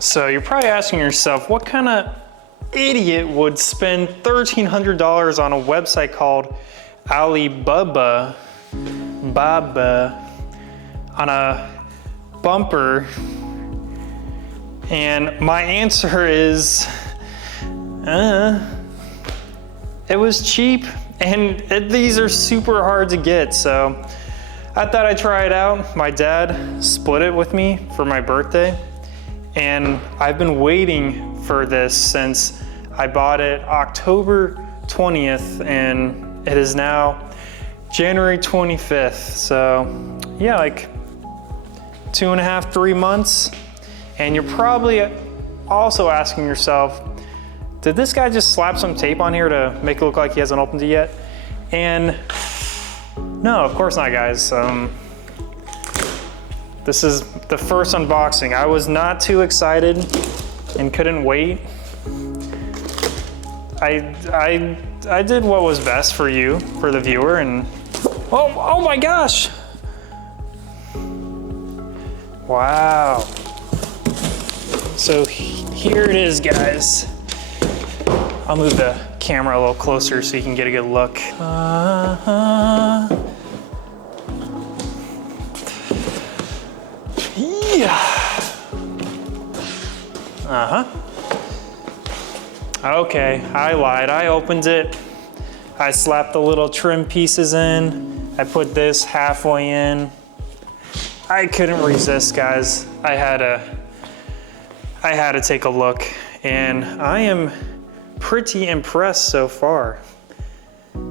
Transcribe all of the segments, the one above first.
So you're probably asking yourself, what kind of idiot would spend $1,300 on a website called Alibaba on a bumper? And my answer is, it was cheap, and these are super hard to get, so I thought I'd try it out. My dad split it with me for my birthday, and I've been waiting for this since I bought it October 20th, and it is now January 25th. So yeah, like 2.5, 3 months. And you're probably also asking yourself, did this guy just slap some tape on here to make it look like he hasn't opened it yet? And no, of course not, guys. This is the first unboxing. I was not too excited and couldn't wait. I did what was best for you, for the viewer, and oh my gosh! Wow. So here it is, guys. I'll move the camera a little closer so you can get a good look. Okay, I lied. I opened it. I slapped the little trim pieces in. I put this halfway in. I couldn't resist, guys. I had to take a look, and I am pretty impressed so far.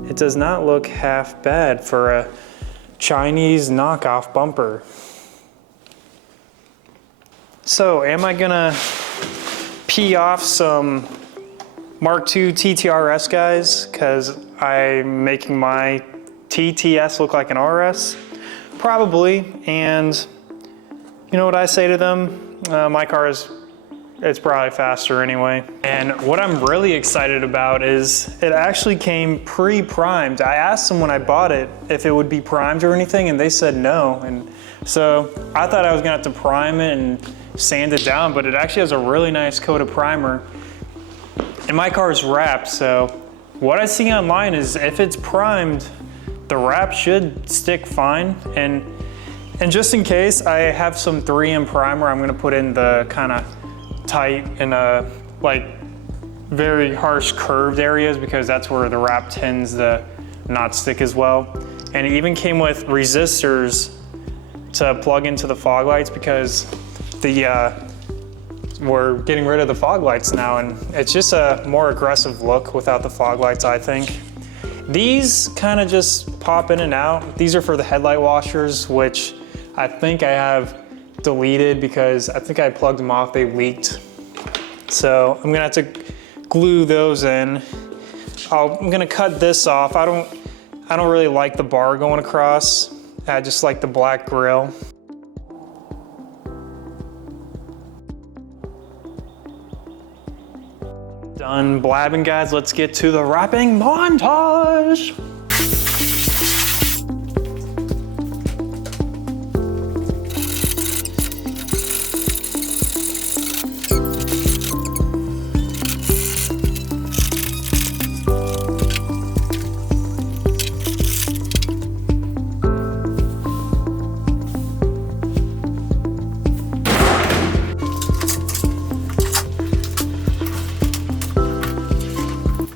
It does not look half bad for a Chinese knockoff bumper. So, am I gonna pee off some Mark II TTRS guys because I'm making my TTS look like an RS? Probably, and you know what I say to them? My car it's probably faster anyway. And what I'm really excited about is it actually came pre-primed. I asked them when I bought it if it would be primed or anything, and they said no. And so I thought I was gonna have to prime it and sand it down, but it actually has a really nice coat of primer. And my car is wrapped, so what I see online is if it's primed, the wrap should stick fine. And just in case, I have some 3M primer I'm gonna put in the kind of tight and like very harsh curved areas, because that's where the wrap tends to not stick as well. And it even came with resistors to plug into the fog lights, because we're getting rid of the fog lights now, and it's just a more aggressive look without the fog lights, I think. These kind of just pop in and out. These are for the headlight washers, which I think I have deleted because I think I plugged them off, they leaked. So I'm gonna have to glue those in. I'm gonna cut this off. I don't really like the bar going across. I just like the black grill. Done blabbing, guys. Let's get to the wrapping montage.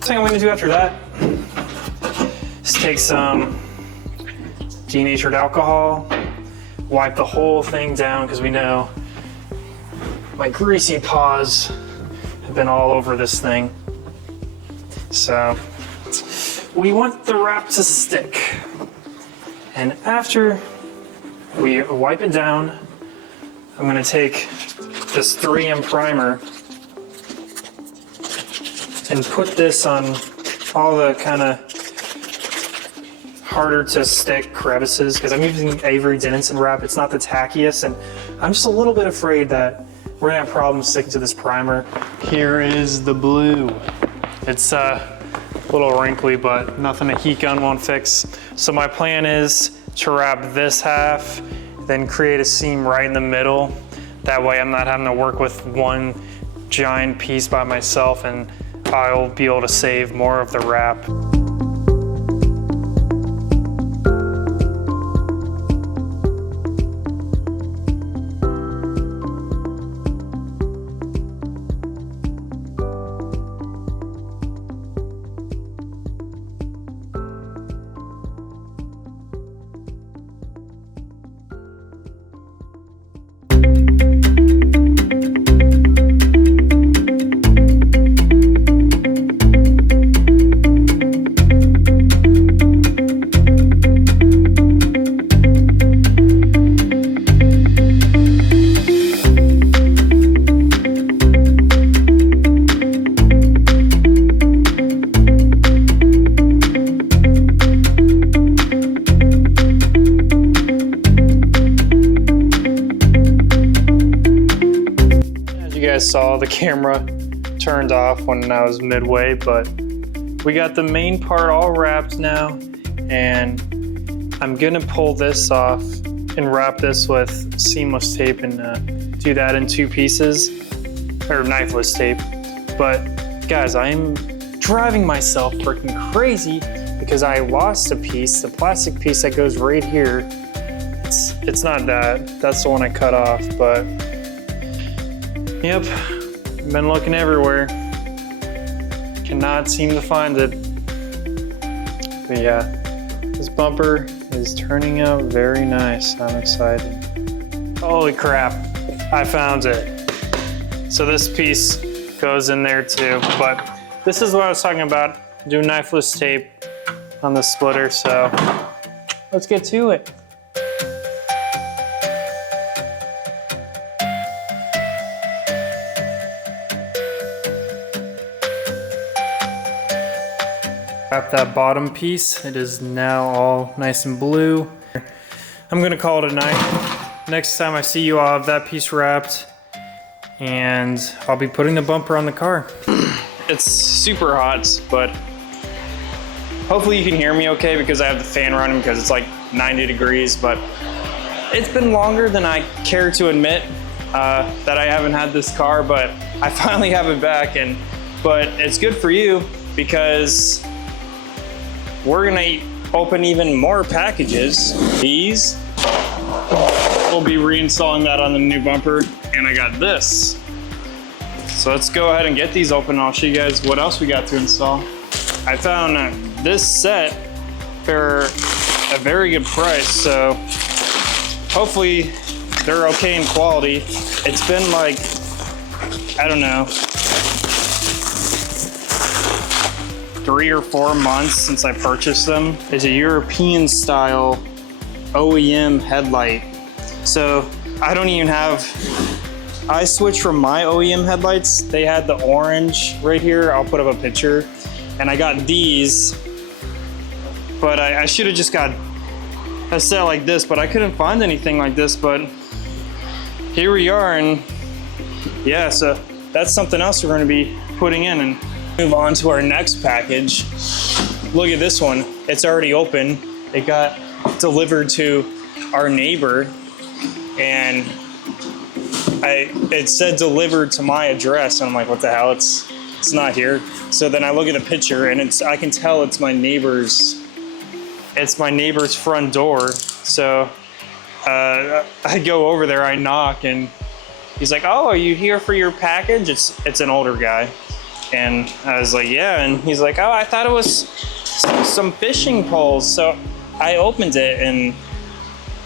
Thing I'm gonna do after that is take some denatured alcohol, wipe the whole thing down, because we know my greasy paws have been all over this thing. So we want the wrap to stick. And after we wipe it down, I'm gonna take this 3M primer and put this on all the kind of harder to stick crevices, because I'm using Avery Dennison wrap. It's not the tackiest, and I'm just a little bit afraid that we're gonna have problems sticking to this primer. Here is the blue. It's a little wrinkly, but nothing a heat gun won't fix. So my plan is to wrap this half, then create a seam right in the middle, That way I'm not having to work with one giant piece by myself, and I'll be able to save more of the wrap. Saw the camera turned off when I was midway, but we got the main part all wrapped now, and I'm gonna pull this off and wrap this with seamless tape and do that in 2 pieces, or knifeless tape. But guys, I'm driving myself freaking crazy because I lost a piece, the plastic piece that goes right here. It's not that, that's the one I cut off, but yep, been looking everywhere. Cannot seem to find it. But yeah, this bumper is turning out very nice. I'm excited. Holy crap, I found it. So this piece goes in there too, but this is what I was talking about, do knifeless tape on the splitter, so let's get to it. Wrap that bottom piece. It is now all nice and blue. I'm gonna call it a night. Next time I see you, I'll have that piece wrapped, and I'll be putting the bumper on the car. It's super hot, but hopefully you can hear me okay because I have the fan running because it's like 90 degrees, but it's been longer than I care to admit that I haven't had this car, but I finally have it back, but it's good for you because we're gonna open even more packages. These, we'll be reinstalling that on the new bumper, and I got this. So let's go ahead and get these open, and I'll show you guys what else we got to install. I found this set for a very good price, so hopefully they're okay in quality. It's been like, I don't know, 3 or 4 months since I purchased them. It's a European style OEM headlight. So I don't even have, I switched from my OEM headlights. They had the orange right here. I'll put up a picture. And I got these, but I should have just got a set like this, but I couldn't find anything like this, but here we are. And yeah, so that's something else we're gonna be putting in. And move on to our next package. Look at this one. It's already open. It got delivered to our neighbor, and it said delivered to my address, and I'm like, what the hell? It's not here. So then I look at the picture, and I can tell it's my neighbor's front door. So I go over there, I knock, and he's like, oh, are you here for your package? It's an older guy. And I was like, yeah. And he's like, oh, I thought it was some fishing poles. So I opened it, and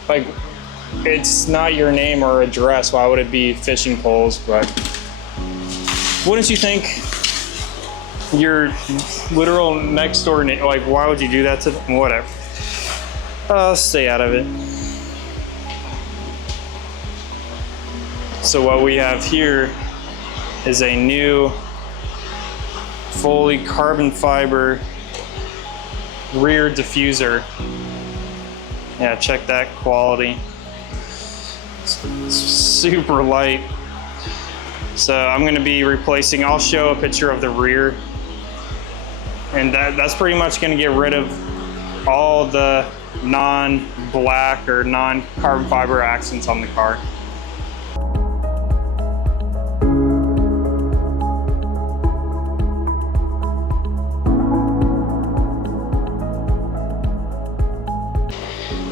like, it's not your name or address. Why would it be fishing poles? But wouldn't you think your literal next door neighbor, like, why would you do that to them? Whatever. I'll stay out of it. So what we have here is a new fully carbon fiber rear diffuser. Yeah, check that quality. It's super light. So I'm gonna be replacing, I'll show a picture of the rear, and that's pretty much gonna get rid of all the non-black or non-carbon fiber accents on the car.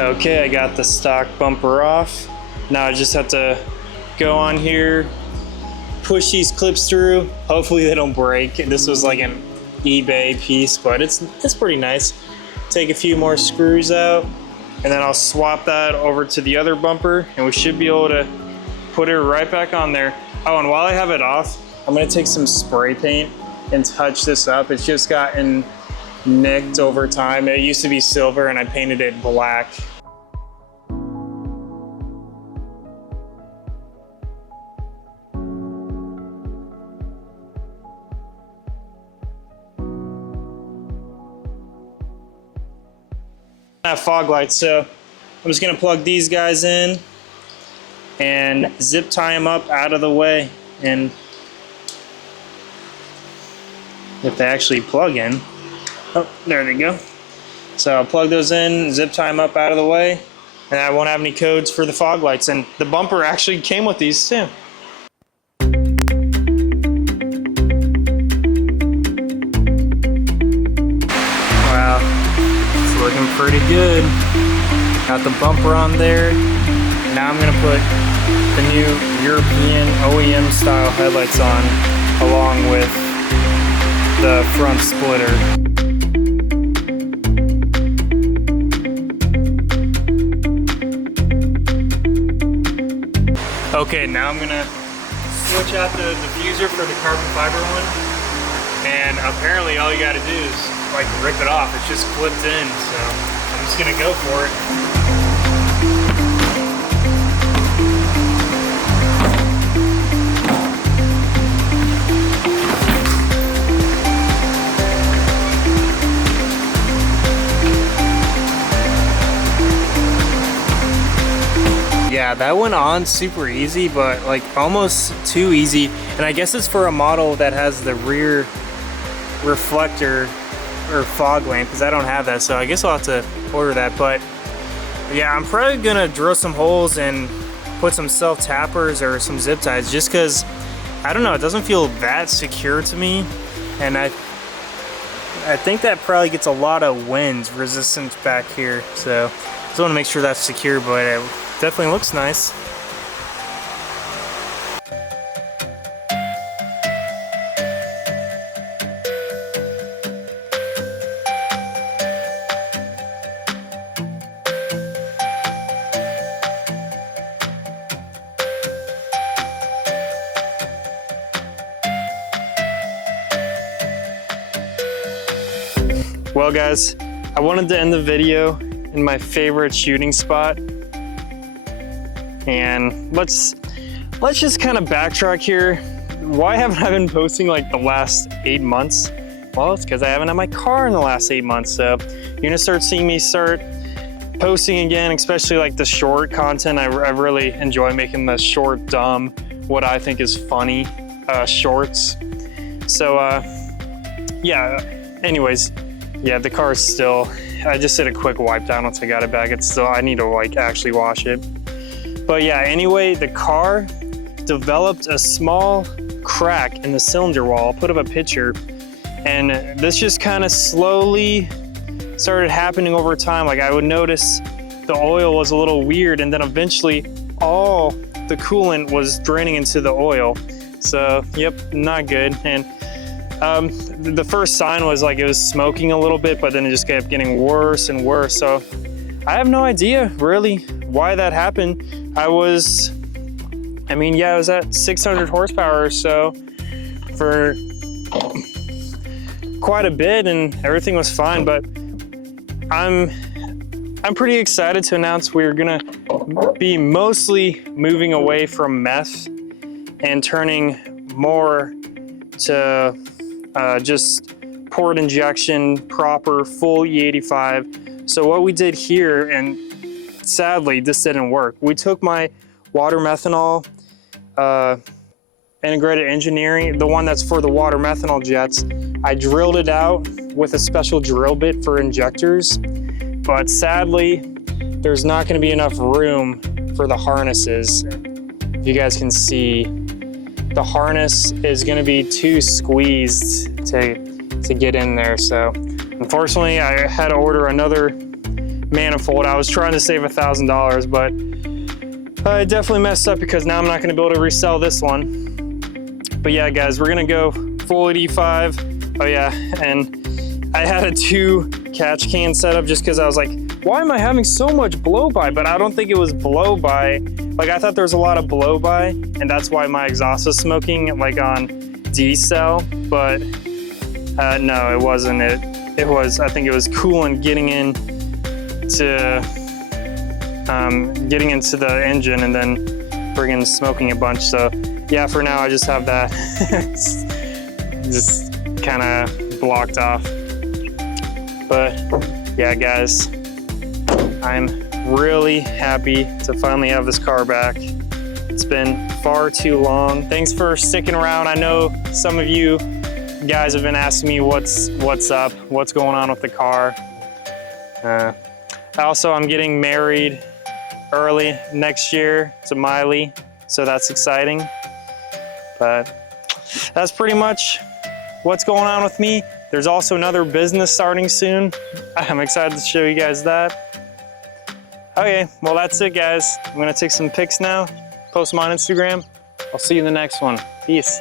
Okay, I got the stock bumper off. Now I just have to go on here, push these clips through. Hopefully they don't break. This was like an eBay piece, but it's pretty nice. Take a few more screws out, and then I'll swap that over to the other bumper, and we should be able to put it right back on there. Oh, and while I have it off, I'm gonna take some spray paint and touch this up. It's just gotten nicked over time. It used to be silver and I painted it black. I have fog lights, so I'm just gonna plug these guys in and zip tie them up out of the way. And if they actually plug in, oh, there they go. So I'll plug those in, zip tie them up out of the way, and I won't have any codes for the fog lights. And the bumper actually came with these too. Wow, it's looking pretty good. Got the bumper on there. Now I'm gonna put the new European OEM style headlights on, along with the front splitter. Okay, now I'm gonna switch out the diffuser for the carbon fiber one. And apparently all you gotta do is like rip it off. It's just clipped in, so I'm just gonna go for it. Yeah, that went on super easy, but like almost too easy. And I guess it's for a model that has the rear reflector or fog lamp, because I don't have that, so I guess I'll have to order that. But yeah, I'm probably gonna drill some holes and put some self tappers or some zip ties, just because I don't know, it doesn't feel that secure to me. And I think that probably gets a lot of wind resistance back here, so I just want to make sure that's secure, but it definitely looks nice. Well guys, I wanted to end the video in my favorite shooting spot. And let's just kind of backtrack here. Why haven't I been posting like the last 8 months? Well, it's because I haven't had my car in the last 8 months. So you're gonna start seeing me start posting again, especially like the short content. I really enjoy making the short, dumb, what I think is funny shorts. So yeah, anyways, yeah, the car is still, I just did a quick wipe down once I got it back. It's still, I need to like actually wash it. But yeah, anyway, the car developed a small crack in the cylinder wall. I'll put up a picture. And this just kind of slowly started happening over time. Like I would notice the oil was a little weird, and then eventually all the coolant was draining into the oil. So, yep, not good. And the first sign was like it was smoking a little bit, but then it just kept getting worse and worse. So I have no idea really why that happened. I was at 600 horsepower or so for quite a bit, and everything was fine. But I'm pretty excited to announce we're gonna be mostly moving away from meth and turning more to just port injection, proper full E85. So what we did here, and sadly this didn't work, we took my water methanol integrated engineering, the one that's for the water methanol jets. I drilled it out with a special drill bit for injectors, but sadly there's not going to be enough room for the harnesses. If you guys can see, the harness is going to be too squeezed to get in there. So unfortunately I had to order another manifold. I was trying to save $1,000, but I definitely messed up because now I'm not gonna be able to resell this one. But yeah, guys, we're gonna go full E85. Oh yeah, and I had a 2 catch can setup just because I was like, why am I having so much blow by? But I don't think it was blow by. Like I thought there was a lot of blow by, and that's why my exhaust was smoking like on D-cell, but no, it wasn't. It was, I think it was coolant getting into the engine and then friggin' smoking a bunch. So yeah, for now I just have that just kind of blocked off. But yeah, guys, I'm really happy to finally have this car back. It's been far too long. Thanks for sticking around. I know some of you guys have been asking me what's up, what's going on with the car. Also, I'm getting married early next year to Miley, so that's exciting. But that's pretty much what's going on with me. There's also another business starting soon. I'm excited to show you guys that. Okay, well that's it, guys. I'm gonna take some pics now, post them on Instagram. I'll see you in the next one. Peace.